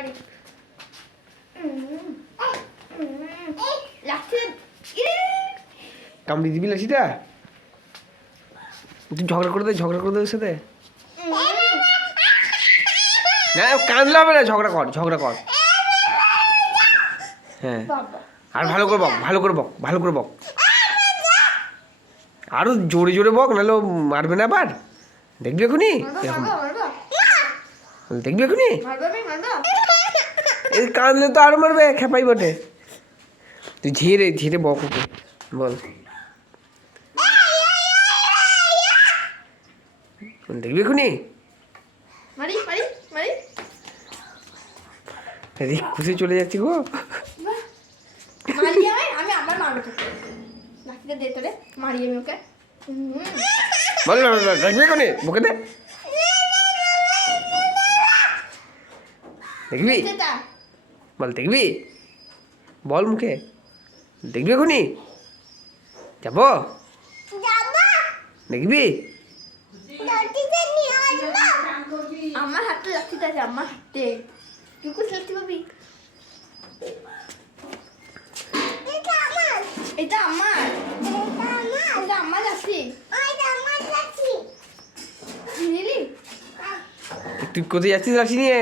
মারি লাঠি কামড়ি দিবি লাঠিটা? তুই ঝগড়া করে দে ওর সাথে। না কাঁদলে হবে না, ঝগড়া কর। হ্যাঁ আর ভালো করে বক। আরো জোরে জোরে বক, নাহলে ও মারবে না আবার। দেখবি এখনই এই কাঁদলে তো আরো মারবে, খেপাই বটে। তুই ধীরে ধীরে বক ওকে, বল। দেখবি এখনই খুশি চলে যাচ্ছি গো। আমি আবার মারবো তোকে, লাঠিটা দে তোরে মারি আমি ওকে। বল দেখবি এখনই, বকে দে। দেখবি বল, দেখবি বল মুখে, দেখবি এখনই যাব, দেখবি? আমার হাতে লাঠিটা আছে, আমার হাতে তুই কোথায় লাঠি পাবি? এটা আমার লাঠি। তুই কোথায় যাচ্ছিস লাঠি নিয়ে?